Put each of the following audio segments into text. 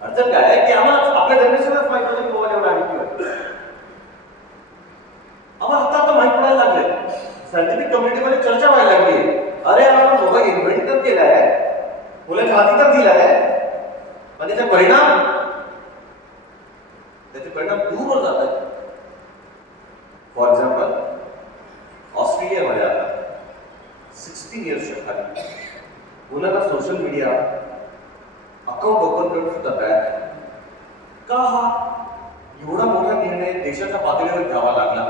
अडचण काय आहे की आम्हाला आपल्या जनरेशनच माहित होतं की मोबाईल एवढा ऍडिक्टिव्ह आहे. आम्हाला आता माहित पडायला लागले, सायंटिफिक कम्युनिटीमध्ये चर्चा व्हायला लागली, अरे आपण मोबाईल इन्व्हेंट तर केलाय, मुलांच्या हाती तर दिलाय, पण त्याचे परिणाम दूरवर जात आहेत. फॉर एक्झाम्पल, ऑस्ट्रेलियामध्ये आता 16 इयर्सच्या खाली मुलांना सोशल मीडिया अकाउंट ओपन करून सुद्धा बॅन. का हा एवढा मोठा निर्णय देशाच्या पातळीवर घ्यावा लागला?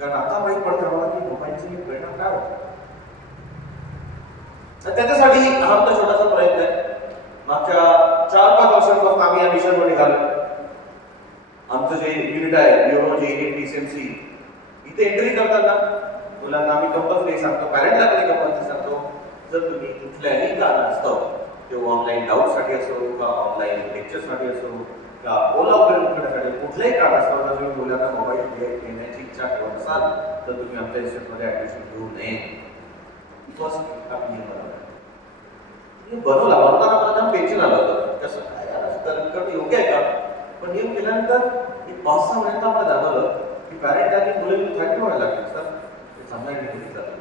कारण आता माहीत पडतं आम्हाला की मोबाईलचे परिणाम काय होतात. त्याच्यासाठी हा आमचा छोटासा प्रयत्न आहे. मागच्या 4-5 वर्षांपासून आम्ही या मिशनवर निघालो. आमचं जे युनिट आहे न्यूरोलॉजी युनिट PCMC, इथे एंट्री करताना मुलांना आम्ही कंपल्सरी सांगतो, पॅरेंटला पण कंपल्सरी सांगतो, जर तुम्ही कुठल्याही कारणास्तव किंवा ऑनलाईन डाऊटसाठी असो किंवा ऑनलाईन लेक्चरसाठी असो किंवा ओला वगैरे करण्यासाठी कुठल्याही कारणास्तव जर तुम्ही मुलांना मोबाईल घेण्याची इच्छा ठेवत असाल तर तुम्ही आमच्या इन्स्टिट्यूटमध्ये ऍडमिशन घेऊ नये. फर्स्ट आम्ही नियम बनवला. बनवताना मला जाम टेन्शन आलं होतं, कसं काय योग्य आहे का? पण नियम केल्यानंतर एक 5-6 महिन्यात आम्हाला जाणवलं की पॅरेंट आणि मुलं थँक्यू व्हायला लागले. सर ते चांगल्या निगडीत जातं,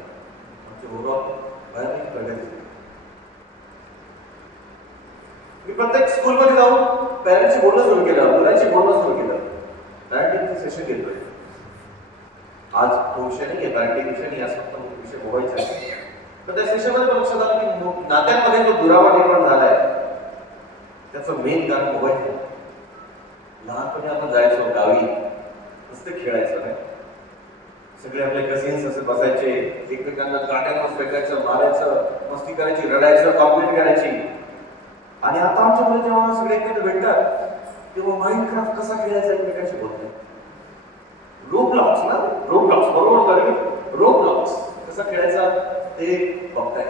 आमचे ओव्हरऑल बाहेर प्रगती. मी प्रत्येक स्कूलमध्ये जाऊन पॅरेंटशी बोलणं सुरू केलं, मुलांशी बोलणं सुरू केलं. पॅरेंटिंगचे सेशन घेतोय. आज तो विषय नाही आहे, पॅरेंटिंग विषय नाही, आज फक्त विषय मोबाईलचा आहे. तर त्या सेशनमध्ये लक्षात आलं की नात्यांमध्ये जो दुरावा निर्माण झालाय त्याचं मेन कारण मोबाईल आहे. लहानपणी आपण जायचो गावी, नुसते खेळायचं नाही, सगळे आपले कझिन्स असे बसायचे, एकमेकांना काट्यांवर फेकायचं, मारायचं, मस्ती करायची, रडायचं, कॉम्प्लीट करायची. आणि आता आमच्या मुलं जेव्हा सगळे एकत्र भेटतात तेव्हा माइनक्राफ्ट कसा खेळायचा एकमेकांशी बोलतात. रोब्लॉक्स ना, रोब्लॉक्स बरोबर करेल, रोब्लॉक्स कसा खेळायचा ते बघताय.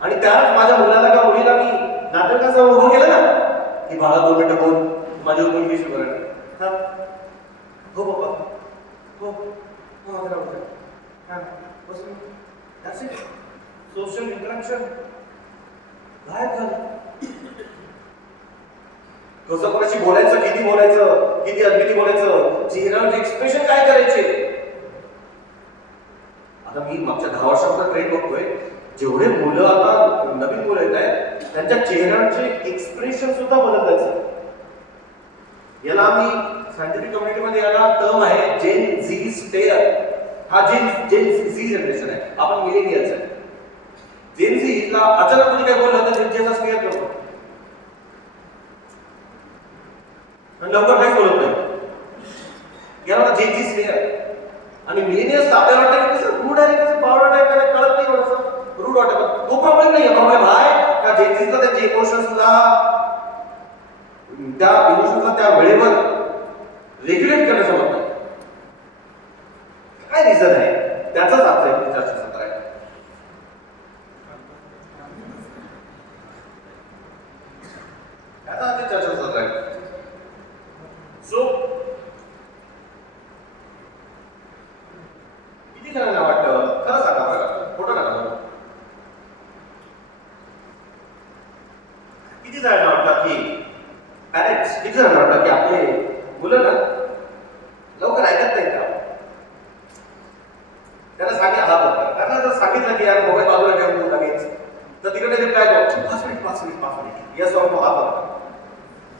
आणि त्यात माझ्या मुलाला का मुलीला मी नाटकाचं उभं केलं ना की बाळा 2 मिनिटं बोल, माझ्या मुलगीशी बरं. हो बाबा, हो हो बसून That's it. सोशल इंटरॅक्शन गायब झालं. कसं कोणाशी बोलायचं, किती बोलायचं, किती अद्विती बोलायचं, चेहऱ्यावर एक्सप्रेशन काय करायचे. आता मी मागच्या 10 वर्षाचा ट्रेंड बघतोय, जेवढे मुलं आता नवीन मुलं येत आहेत त्यांच्या चेहऱ्याचे एक्सप्रेशन सुद्धा बदलतात. याला आम्ही सायंटिफिक कम्युनिटीमध्ये याला टर्म आहे जेन झी स्टेअर. हा जेन झी जनरेशन आहे, आपण मिलेनियल्स आहे. जेन झीला अचानक कोणी काय बोललं तर जेनचा स्टेअर करतो आणि लवकर काहीच बोलत नाही. याला जेन झी स्टेअर. आणि मिलेनियल्स आपल्याला वाटतं की कसं रूड आहे, कसं पावडर टाईप आहे, कळत नाही एवढंसं रूड वाटतं. तो प्रॉब्लेम नाही आहे. प्रॉब्लेम आहे का जेन झीला त्यांचे इमोशन्सला त्या वेळेवर रेग्युलेट करण्याचं जमत नाही. काय रिझन आहे त्याचाच अर्थ आहे चर्चासत्र आहे. आता चर्चासत्र आहे. सो किती जणांना वाटतं, खरं सांगा बघा, खोटं नका बघा, किती जणांना वाटतं की पॅरेंट्स, किती जणांना वाटतं की आपले मुलं ना लवकर ऐकत नाहीत का? त्याला सांगे हात होता. त्यांना जर सांगितलं की यार मोबाईल बाजूला ठेवून लगेच, तर तिकडे रिप्लाय करतो 5 मिनिट येस और नो हात होता.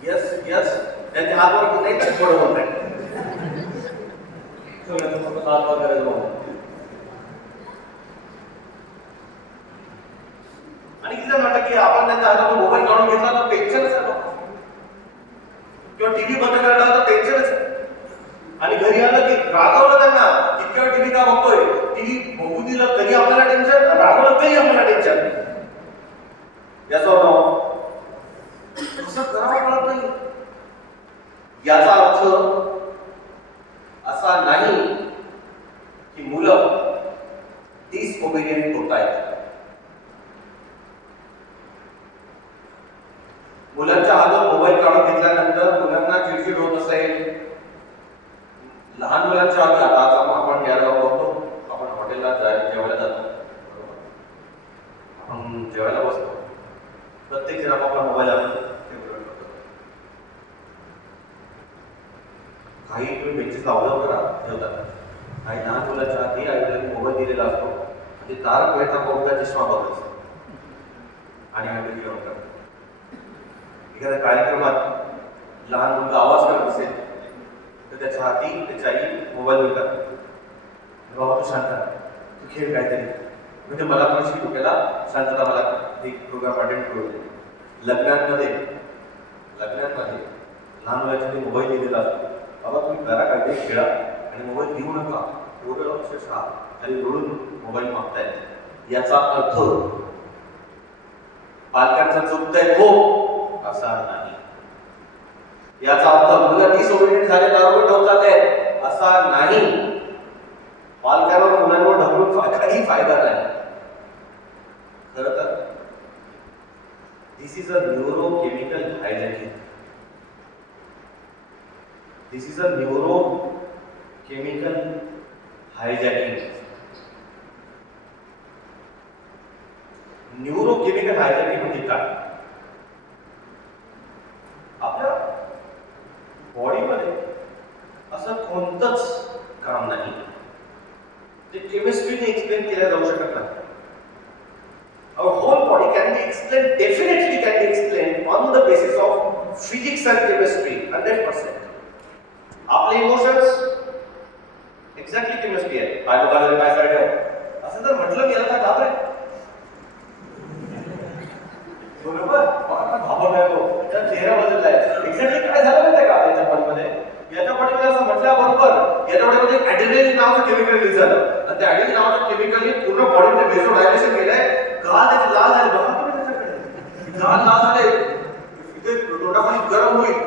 येस येस त्यांच्या हातवर नाही थोडं होत आहे. हात वगैरे आणि किती जण वाटतं की आपण त्यांच्या हातातून मोबाईल काढून घेतला तर टेन्शनच आहे किंवा टीव्ही बंद करायला तर टेन्शनच आहे. आणि घरी आलं की रागवलं त्यांना, इतक्या वेळ टीव्ही का बघतोय, टीव्ही बघू दिलं तरी आपल्याला टेन्शन, रागवलं तरी आपल्याला टेन्शन. याचा कसं करावं कळत नाही. याचा अर्थ असा नाही की मुलं डिसओबिडियंट होत आहेत. मुलांच्या हातात मोबाईल काढून घेतल्यानंतर मुलांना चिडचिड होत असेल, लहान मुलांच्या आधी आता आपण घ्यायला बघतो, आपण हॉटेलला जेवायला जातो, प्रत्येक जण आपापला मोबाईल आणून टेबलवर ठेवतो. काही तुम्ही बेंचेस लावलं करा ठेवतात. काही लहान मुलाच्या हाती आईवडिलांनी मोबाईल दिलेला असतो आणि ते तारक मेहता का उलटा चष्मा बघत असतो आणि आईवडील जेवण करतात. एखाद्या कार्यक्रमात लहान मुलगा आवाज करत असेल तर त्याच्या हाती त्याच्या आई मोबाईल देतात. बाबा तू शांत राहा, तू खेळ काहीतरी, म्हणजे मला पण शिकू त्याला शांतता, मला एक प्रोग्राम अटेंड करू दे. लग्नांमध्ये लहान मुलाच्या मोबाईल दिलेला असतो. बाबा तुम्ही करा काहीतरी खेळा आणि मोबाईल देऊ नका. एवढं अक्षरशः आणि रडून मोबाईल मागताय. याचा अर्थ पालकांचा चुकतंय हो असा नाही. याचा अर्थ मुलं डिसओबिडियंट झाले, दारू ठेवून चालले असा नाही. पालकांवर मुलांवर ढकलून काही फायदा नाही. खरं तर this is a neurochemical hijacking. This is a neurochemical hijacking. Neurochemical hijacking म्हणजे काय? आपल्या बॉडीमध्ये असं कोणतंच काम नाही जे केमिस्ट्रीने एक्सप्लेन केलं जाऊ शकत नाही. Our whole body can be explained, definitely can be explained on the basis of physics and chemistry, 100%. आपले इमोशन्स एक्झॅक्टली केमिस्ट्री आहे. पाय दुखायला पाय साईड ठेव असं जर म्हटलं गेलं तर घाबरे, बरोबर? घाबरलाय तो, त्याचा चेहरा बदललाय. एक्झॅक्टली काय झालं माहिती का याच्या बॉडीमध्ये? याच्या बॉडीमध्ये असं म्हटल्याबरोबर याच्या बॉडीमध्ये ॲड्रेनलिन नावाचं केमिकल रिलीज झालं आणि त्या ॲड्रेनलिन नावाच्या केमिकलने पूर्ण बॉडीमध्ये व्हेझोडायलेशन केलंय. गाल त्याचे लाल झाले. बघा तुम्ही त्याच्याकडे गाल लाल झाले, इथे डोळा पण गरम होईल.